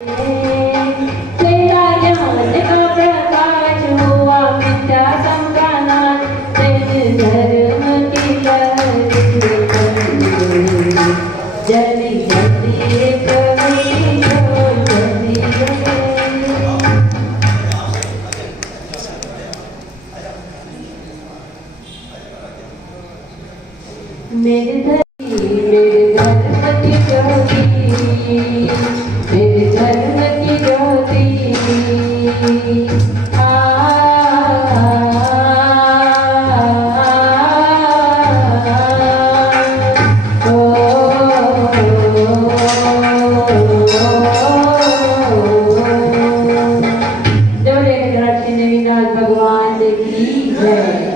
तेरा ज्ञान का प्रकाश हुआ विद्या संप्राणात, जैन धर्म की जली जली प्रवीण जली मेरे धर्म की ज्योति, मेरे धर्म की ज्योति भगवान की जय।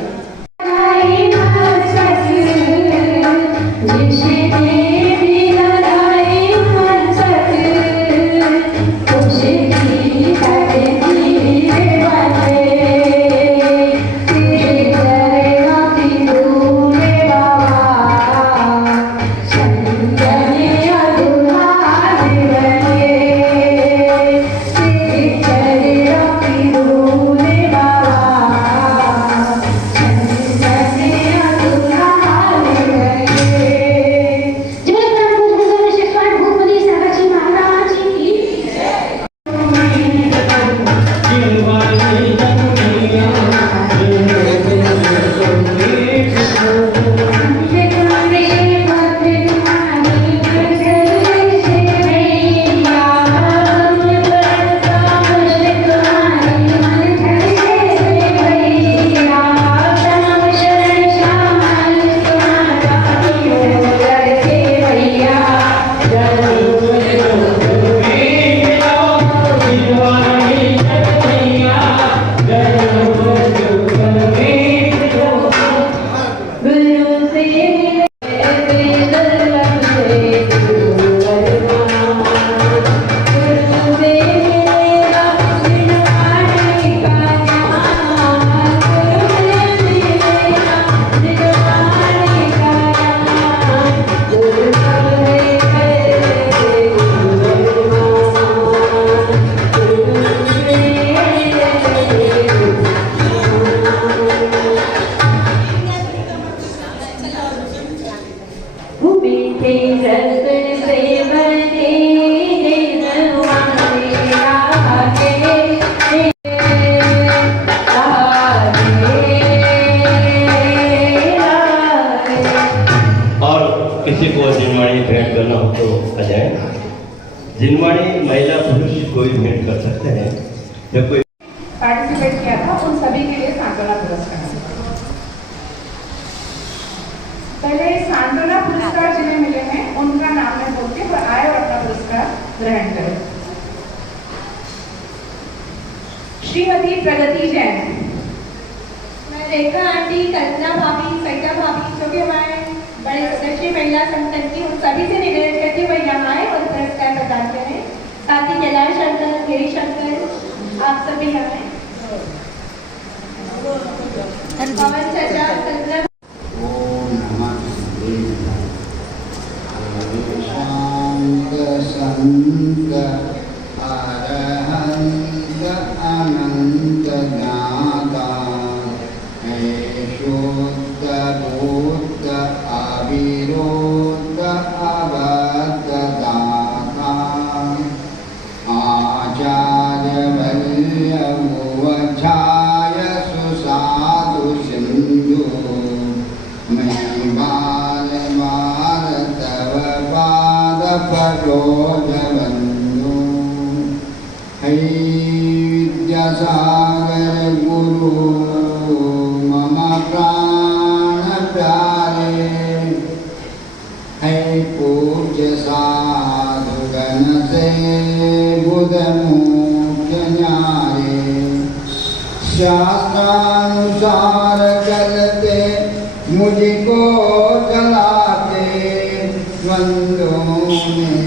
किसी को जिनवाणी भेंट करना हो तो आ जाए। जिनवाणी महिला पुरुष कोई भेंट कर सकते हैं। जब कोई पार्टिसिपेट किया था उन सभी के लिए सांत्वना पुरस्कार। पहले सांत्वना पुरस्कार जिन्हें मिले हैं उनका नाम मैं बोलती हूँ, वो आए और अपना पुरस्कार ग्रहण करें। श्रीमती प्रगति जैन, मैं रेखा आंटी, कल्पना भाभी, सैया भाभी, जो कि हमारे बड़े सदस्य महिला संगठन की, उन सभी से निवेदन करती हुए यहाँ आए और पुरस्कार प्रदान करें। साथ ही कैलाश शंकर, गिरी शंकर, आप सभी यहाँ आए। पवन चाचा, कल्पना संत अरहंत अनंत ज्ञाता शुद्ध बुद्ध अविरोध अबद्धदाता आचार्य वल्लभोऽध्याय सुसाधु सिंधु मयि बाल बाल तव पाद परोजबन्धु हे विद्यासागर गुरु मम प्राण प्यारे हे पूज्य साधुगण से बुध मुख्य न्यारे शास्त्रानुसार चलते मुझको चलाते द्वंद्वों में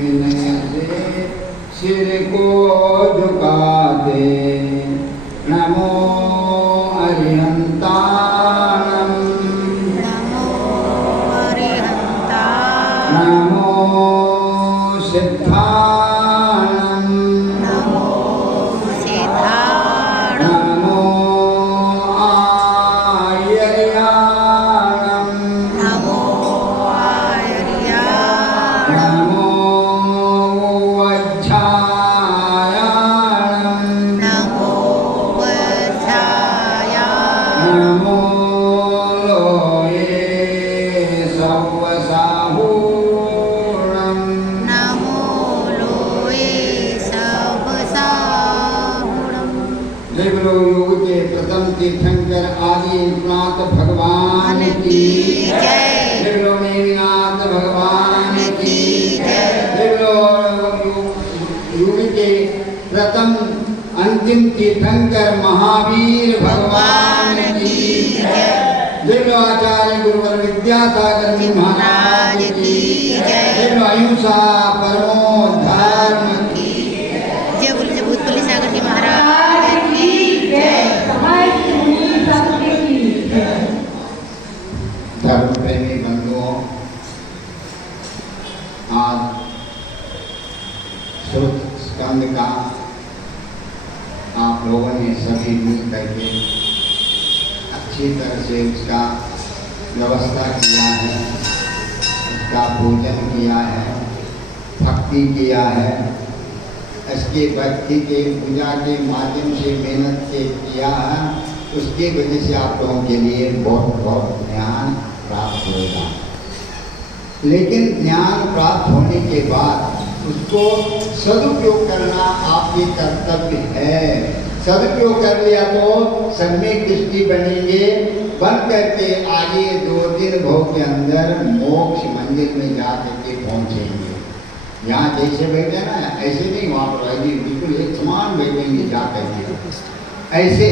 विनय से सिर को झुकाते नमो अरिहंताणं नमो सिद्धाणं तीर्थंकर आदिनाथ भगवान की जय। त्रिलोमेनाथ भगवान की जय। युग के प्रथम अंतिम तीर्थंकर महावीर भगवान की जय। आचार्य गुरुवर विद्यासागर जी महाराज की जय। अहिंसा परमो धर्म की जय बोलिए भूत पुलिस सागर जी महाराज की जय। समस्त मुनि संत की जय। धर्म प्रेमी बंधुओं, आज श्रुत स्कंद का आप लोगों ने सभी मिल करके अच्छी तरह से उसका व्यवस्था किया है, उसका पूजन किया है, भक्ति किया है, इसके भक्ति के पूजा के माध्यम से मेहनत से किया है। उसके वजह से आप लोगों के लिए बहुत बहुत ज्ञान प्राप्त होगा। लेकिन ज्ञान प्राप्त होने के बाद उसको सदुपयोग करना आपकी कर्तव्य है। सदुपयोग कर लिया तो सम्यक दृष्टि बनेंगे, बन करके आगे 2-3 भोग के अंदर मोक्ष मंदिर में जा करके पहुँचेंगे। यहाँ जैसे बैठे ना ऐसे नहीं, वहाँ पर रहेंगे बिल्कुल एक समान बैठेंगे जा करके। ऐसे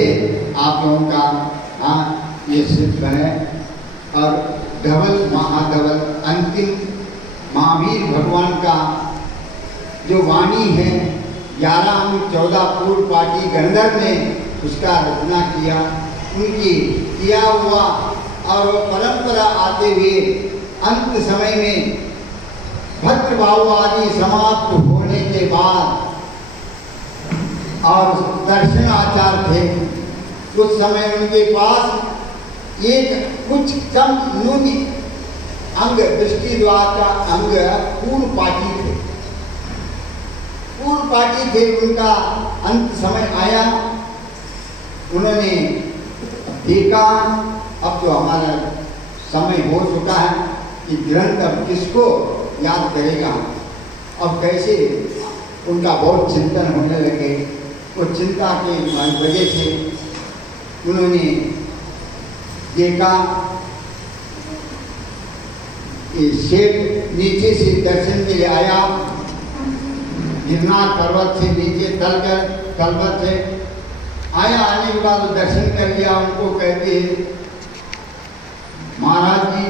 आप लोगों का हाँ ये सिद्ध बने। और धवल महाधवल अंतिम महावीर भगवान का जो वाणी है 11 अंग 14 पूर्व पाटी गंधर्व ने उसका रचना किया। उनकी किया हुआ और वो परंपरा आते हुए अंत समय में भद्रभाव आदि समाप्त होने के बाद और दर्शन आचार थे, उस समय उनके पास एक कुछ कम न्यूनी अंग दृष्टि द्वार का अंग पूर्ण पाटी थे। पूर्ण पाटी थे, उनका अंत समय आया। उन्होंने देखा अब तो हमारा समय हो चुका है कि ग्रंथ अब किसको याद करेगा। अब कैसे उनका बहुत चिंतन होने लगे। वो चिंता के वजह से उन्होंने देखा कि शेर नीचे से दर्शन के लिए आया, गिरनार पर्वत से नीचे तलवत से आया। आने के बाद दर्शन कर लिया। उनको कहते महाराज जी,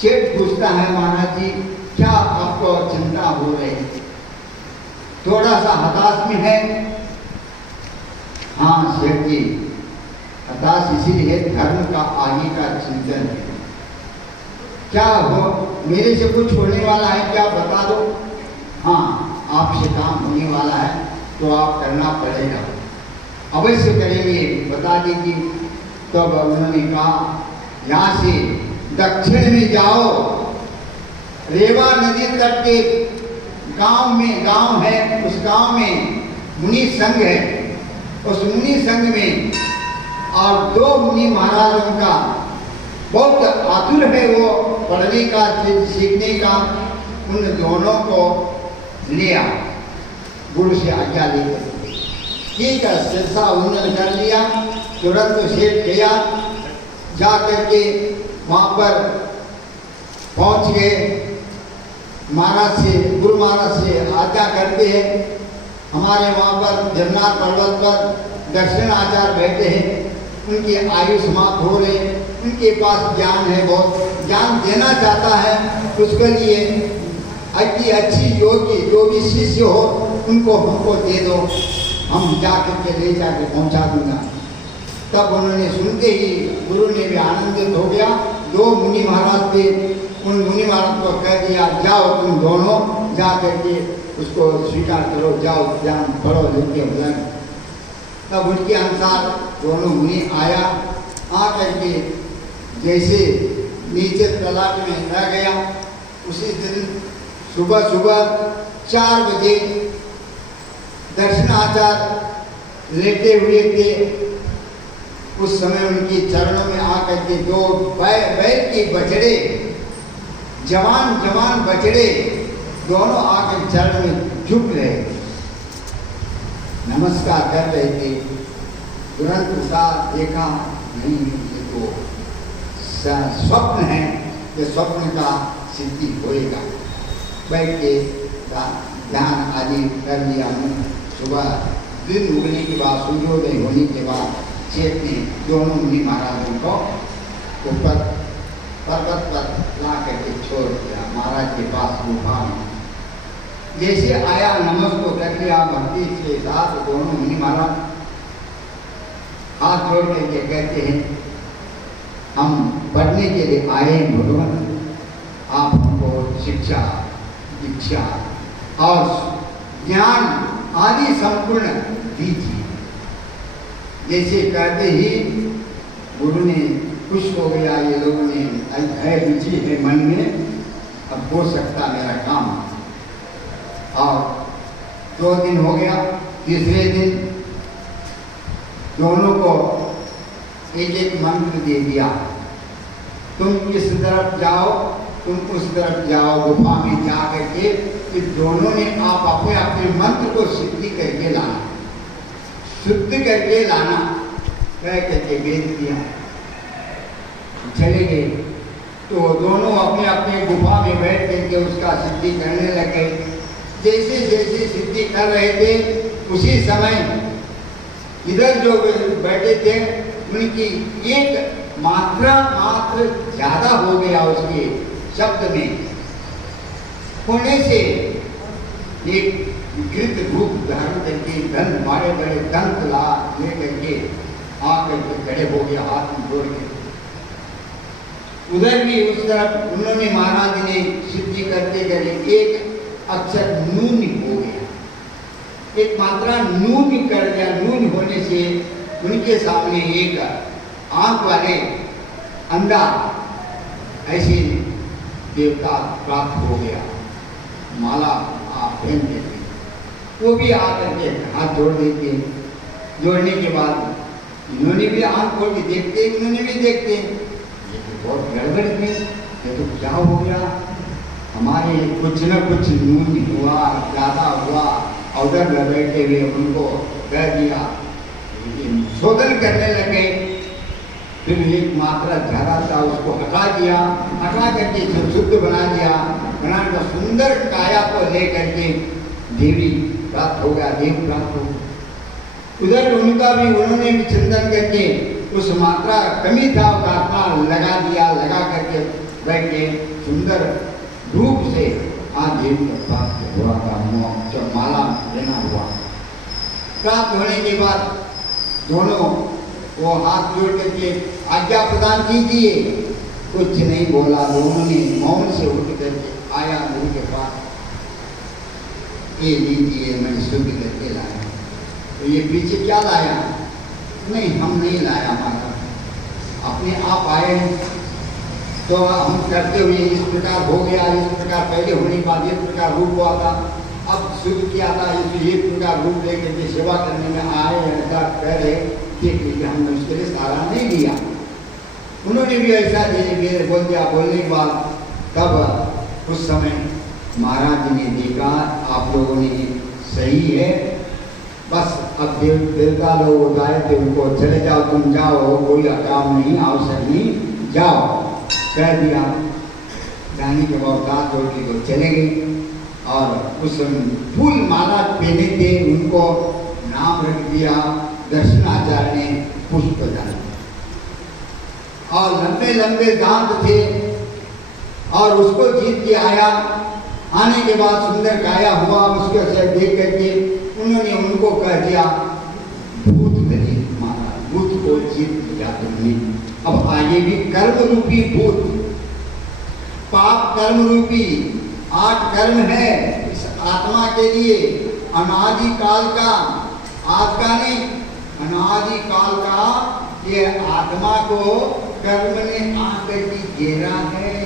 शेठ पूछता है महाराज जी क्या आपको चिंता हो रही, थोड़ा सा हताश में है। हाँ शेठ जी, हताश इसीलिए धर्म का आगे का चिंतन है। क्या हो, मेरे से कुछ होने वाला है क्या बता दो। हाँ आपसे काम होने वाला है तो आप करना पड़ेगा, अवश्य करेंगे, बता दीजिए। तब उन्होंने कहा यहाँ से दक्षिण में जाओ, रेवा नदी तट के गांव है, उस गांव में मुनि संघ है। उस मुनि संघ में और 2 मुनि महाराजों का बहुत आतुर है वो पढ़ने का सीखने का। उन दोनों को लिया गुरु से आज्ञा लेकर। ठीक है, शिक्षा उन्होंने कर लिया। तुरंत शेठ गया, जा करके वहाँ पर पहुँच गए। महाराज से गुरु महाराज से आज्ञा करते हैं, हमारे वहाँ पर गिरनार पर्वत पर दर्शन आचार्य बैठे हैं, उनकी आयु समाप्त हो रही, उनके पास ज्ञान है, बहुत ज्ञान देना चाहता है। उसके लिए अच्छी योगी जो भी शिष्य हो उनको हमको दे दो, हम जा करके ले जाके पहुँचा दूंगा। तब उन्होंने सुनते ही गुरु ने भी आनंदित हो गया। 2 मुनि महाराज थे, उन मुनि महाराज को कह दिया जाओ तुम दोनों जा करके उसको स्वीकार करो, जाओ ज्ञान पढ़ो लिखे बुलाए। तब उनके अनुसार दोनों मुनि आया, आ करके जैसे नीचे तालाब में रह गया। उसी दिन सुबह 4 बजे दर्शनाचार्य लेटे हुए थे। उस समय उनके चरणों में आकर के 2 बैल के बछड़े, जवान बछड़े दोनों आकर चरण में झुक रहे, नमस्कार कर रहे थे। तुरंत उसका देखा नहीं, ये तो स्वप्न है, ये स्वप्न का सिद्धि होएगा। बैठ के ध्यान आदि कर लिया। सुबह दिन उगने के बाद, सूर्योदय होने के बाद शेख ने दोनों मुनि महाराजों को ऊपर पर्वत पर ला करके छोड़ दिया, महाराज के पास गुफा में। जैसे आया नमस्कार कर लिया भक्ति के साथ, दोनों मुनि महाराज हाथ जोड़ करके कहते हैं, हम पढ़ने के लिए आए भगवान, आप हमको शिक्षा, दीक्षा और ज्ञान आदि संपूर्ण दीजिए। जैसे कहते ही गुरु ने खुश हो गया, ये लोगों ने है रुचि है मन में, अब हो सकता मेरा काम। और 2 दिन हो गया, तीसरे दिन दोनों को एक एक मंत्र दे दिया, तुम इस तरफ जाओ, तुम उस तरफ जाओ, गुफा में जा करके कि दोनों ने आप अपने अपने मंत्र को सिद्धि करके लाना, शुद्ध करके लाना, कह करके भेज दिया। चले गए तो दोनों अपने अपने गुफा में बैठ करके उसका सिद्धि करने लगे। जैसे जैसे सिद्धि कर रहे थे, उसी समय इधर जो बैठे थे उनकी एक मात्रा मात्र ज्यादा हो गया, उसके शब्द में होने से एक विकृत रूप धारण करके दंत, बड़े बड़े दंत ला ले करके आकर के खड़े हो गया, हाथ में जोड़ के। उधर भी उस तरफ उन्होंने महाराज ने सिद्धि करते करते एक अक्षर नून हो गया, एक मात्रा नून कर दिया। नून होने से उनके सामने एक आंख वाले अंधा ऐसे देवता प्राप्त हो गया, माला आप पहन देते, वो भी आकर के हाथ जोड़ देते। जोड़ने के बाद इन्होंने भी आंख खोल के देखते, इन्होंने भी देखते, ये तो बहुत गड़बड़ थी, ये तो क्या हो गया, हमारे कुछ न कुछ नून हुआ, ज्यादा हुआ। उधर बैठे हुए उनको कह दिया, शोधन करने लगे। फिर एक मात्रा ज्यादा था, उसको हटा दिया, हटा करके शुद्ध बना दिया। बनाकर सुंदर काया को ले करके देवी प्राप्त हो गया, देव प्राप्त हो गया। उधर उनका भी उन्होंने भी चिंतन करके उस मात्रा कमी था, उसका लगा दिया, लगा करके बैठ के सुंदर रूप से देव को प्राप्त हुआ था। माला लेना हुआ, प्राप्त होने के बाद दोनों वो हाथ जोड़ करके आज्ञा प्रदान कीजिए, कुछ नहीं बोला। दोनों ने मौन से उठ करके आया गुरु के पास, ये लीजिए मैंने शुद्ध करके लाया। तो ये पीछे क्या लाया? नहीं, हम नहीं लाया, हमारा अपने आप आए। तो हम करते हुए इस प्रकार हो गया, इस प्रकार पहले होने के बाद इस प्रकार रूप हुआ था, अब शुद्ध किया था, इस प्रकार रूप लेकर के सेवा करने में आए। ऐसा कह रहे देख लीजिए, हमने उसके लिए सारा नहीं लिया। उन्होंने भी ऐसा बोल दिया। बोलने के बाद तब उस समय महाराज ने देखा आप लोगों ने सही है, बस अब देवता लोग आए थे, उनको चले जाओ, तुम जाओ, कोई काम नहीं, आवश्यक नहीं, जाओ, कह दिया। जाने के बाद हाथ जोड़ के वो चले गए। और उस फूल माला पहने थे, उनको नाम रख दिया दर्शनाचार्य ने पुष्पदान। और लंबे लंबे दांत थे, और उसको जीत के आया। आने के बाद सुंदर काया हुआ, उसके से देख करके उन्होंने उनको कह दिया भूत गति मारा, भूत को जीत लिया तुमने। अब आगे भी कर्म रूपी भूत, पाप कर्म रूपी 8 कर्म है इस आत्मा के लिए, अनादि काल का, आज का नहीं, अनादि काल का। ये आत्मा को कर्म ने आकर के घेरा है,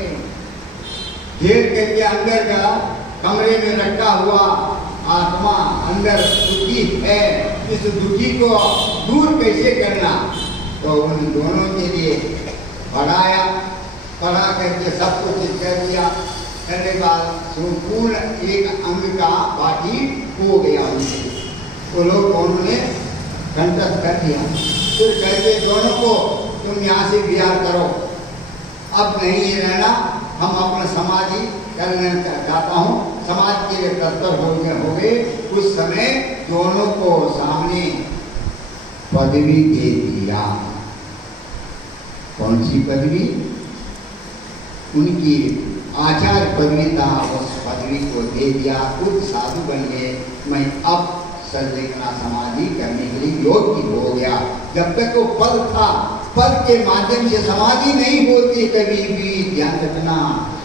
घेर करके अंदर का कमरे में रखा हुआ आत्मा अंदर दुखी है। इस दुखी को दूर कैसे करना, तो उन दोनों के लिए पढ़ाया, पढ़ा करके सब कुछ कर दिया। करने के बाद संपूर्ण एक अंग का बाकी हो गया उनसे, वो लोग उन्होंने कंटक कर दिया। फिर कहते दोनों को तुम यहाँ से विहार करो, अब नहीं ये रहना, हम अपना समाधि करना चाहता हूँ, समाज के लिए तत्पर हो गए। उस समय दोनों को सामने पदवी दे दिया। कौन सी पदवी? उनकी आचार्य पदवी था, उस पदवी को दे दिया, खुद साधु बन गए। मैं अब सल्लेखना समाधि करने के लिए योग्य हो गया। जब तक वो पद था, पद के माध्यम से समाधि नहीं होती। कभी भी ध्यान रखना,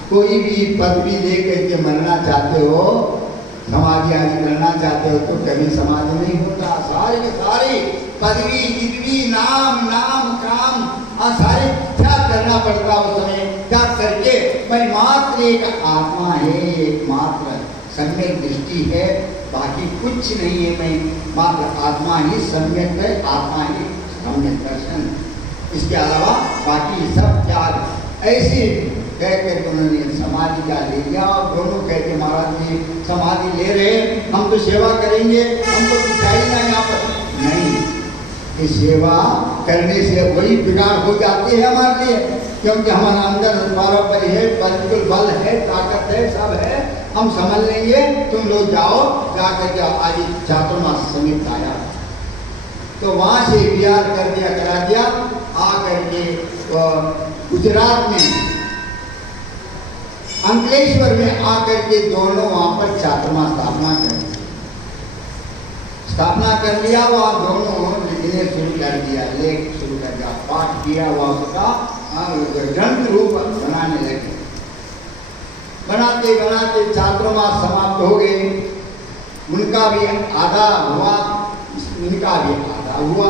कोई भी पदवी लेकर के मरना चाहते हो, समाधि आदि करना चाहते हो, तो कभी समाधि नहीं होता। सारे के सारे पदवी गिदवी नाम नाम काम और सारे त्याग करना पड़ता। उस समय त्याग करके मैं मात्र एक आत्मा है, एकमात्र सम्यक दृष्टि है, बाकी कुछ नहीं है। मैं मात्र आत्मा ही सम्यक है, आत्मा ही सम्यक दर्शन, इसके अलावा बाकी सब त्याग। ऐसे कह कर उन्होंने समाधि का ले लिया। और दोनों कहते महाराज जी समाधि ले रहे, हम तो सेवा करेंगे, हमको तो चाहिए ना यहाँ पर। नहीं, ये सेवा करने से वही बिगाड़ हो जाती है हमारे लिए, क्योंकि हमारा अंदर बराबर है, बिल्कुल बल है, ताकत है, सब है, हम समझ लेंगे। तुम लोग जाओ, जाकर के आज चातुर्मास समीप आया तो वहाँ से विहार कर दिया, करा दिया। आकर के गुजरात में अंकलेश्वर में आकर के दोनों वहाँ पर चातुर्मास स्थापना कर लिया। वहाँ दोनों लिखने शुरू कर दिया, लेख शुरू कर दिया, पाठ किया, वहाँ उसका ग्रंथ रूप बनाने लगे। बनाते बनाते चातुर्मास समाप्त हो गए। उनका भी आधा हुआ, इनका भी आधा हुआ,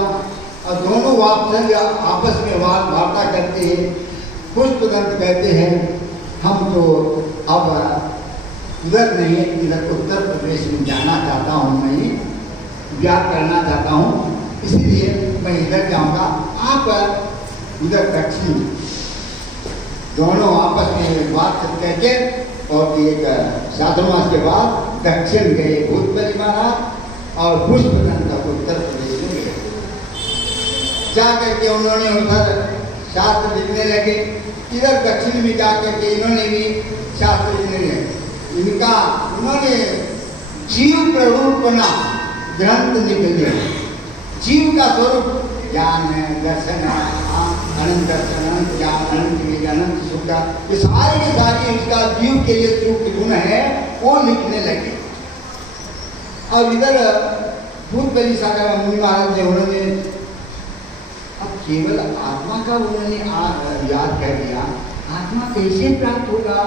और दोनों वापस आपस में वार्ता करते हैं। पुष्पदंत कहते हैं हम तो अब उधर नहीं, इधर उत्तर प्रदेश में जाना चाहता हूँ, मैं विहार करना चाहता हूँ, इसलिए मैं इधर जाऊँगा, आप उधर दक्षिण। दोनों आपस में बात करके और एक चातुर्मास के बाद दक्षिण गए भूतबली महाराज और पुष्पदंत उत्तर प्रदेश में गए। जा करके उन्होंने उधर शास्त्र लिखने लगे। इधर दक्षिण में जाकर के इन्होंने भी शास्त्र लिखने लगे। इनका उन्होंने जीव प्ररूपणा ग्रंथ लिख लिया। जीव का स्वरूप ज्ञान है, दर्शन है, अनंत दर्शन, अनंत ज्ञान, अनंत विजय, अनंत सुख, ये सारे के सारे इसका जीव के लिए सूक्त गुण है, वो लिखने लगे। और इधर भूतबली सागर मुनि महाराज ने उन्होंने अब केवल आत्मा का उन्होंने याद कर दिया। आत्मा कैसे प्राप्त होगा?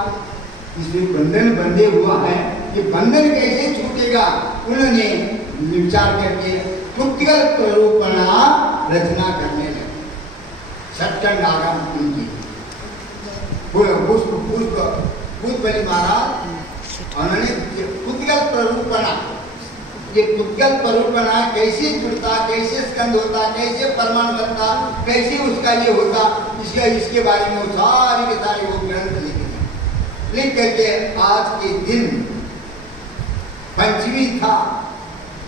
इसमें बंधन बंधे हुआ है, ये बंधन कैसे छूटेगा? उन्होंने विचार करके पुद्गल प्ररूपणा रचना करने लगे। सत्संग आगम उनकी भूतबली महाराज उन्होंने पुद्गल प्ररूपणा, ये पुद्गल प्ररूपणा कैसे जुड़ता, कैसे स्कंद होता, कैसे परमाणु बनता, कैसे उसका ये होता, इसके बारे में वो सारी के सारे वो ग्रंथ लिख करके आज के दिन पंचमी था,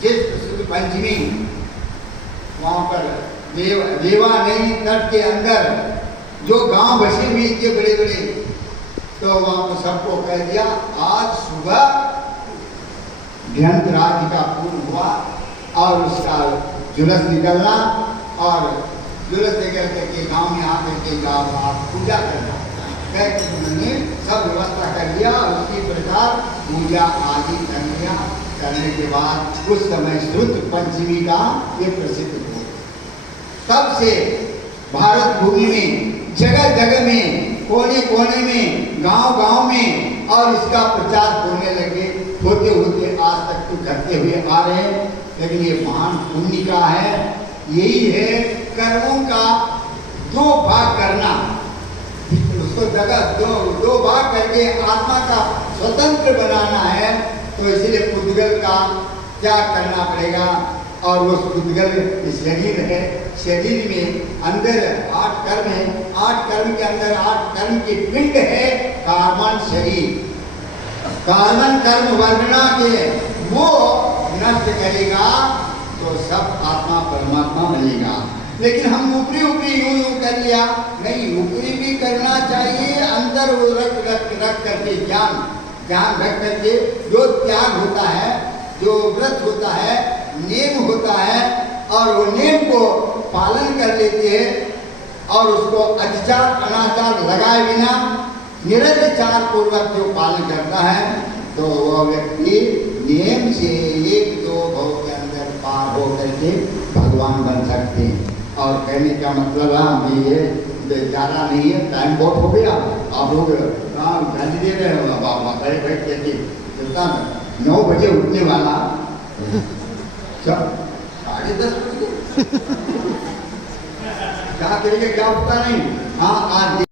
ज्येष्ठ शुक्ल पंचमी, वहाँ पर देवा नदी तट के अंदर जो गांव बसे हुए थे बड़े बड़े, तो वहाँ पर सबको कह दिया आज सुबह ग्रंथ राज्य का पूर्ण हुआ और उसका जुलूस निकलना, और जुलूस निकल करके गांव में आकर के गाँव आप पूजा करना। उन्होंने सब व्यवस्था कर दिया। उसी प्रकार पूजा आदि कर लिया। करने के बाद उस समय श्रुत पंचमी का ये प्रसिद्ध हो। तब से भारत भूमि में जगह जगह में, कोने कोने में, गांव गांव में और इसका प्रचार होने लगे। होते होते आज तक तो करते हुए आ रहे हैं। लेकिन ये महान पुण्य का है, यही है कर्मों का दो भाग करना, उसको जगह दो भाग करके आत्मा का स्वतंत्र बनाना है। तो इसलिए पुद्गल का त्याग करना पड़ेगा। और वो पुद्गल शरीर है, शरीर में अंदर 8 कर्म है, 8 कर्म के अंदर 8 कर्म की पिंड है। कार्बन शरीर, कार्बन कर्म वर्णना के वो नष्ट करेगा तो सब आत्मा परमात्मा बनेगा। लेकिन हम ऊपरी ऊपरी यूं यूं कर लिया, नहीं ऊपरी भी करना चाहिए, अंदर वो रख करके ज्ञान रख करके जो त्याग होता है, जो व्रत होता है, नेम होता है, और वो नेम को पालन कर लेते हैं और उसको अत्याचार अनाचार लगाए बिना निरंतर पूर्वक जो पालन करता है, तो वह व्यक्ति नेम से 1-2 भाव के अंदर पार हो करके भगवान बन सकते हैं। और कहने का मतलब है अभी ये ज़्यादा नहीं है, टाइम बहुत हो गया, आप लोग गाली दे रहे हो, बैठ करके चलता 9 बजे उठने वाला, 10:30 बजे क्या करेंगे क्या पता नहीं। हाँ आज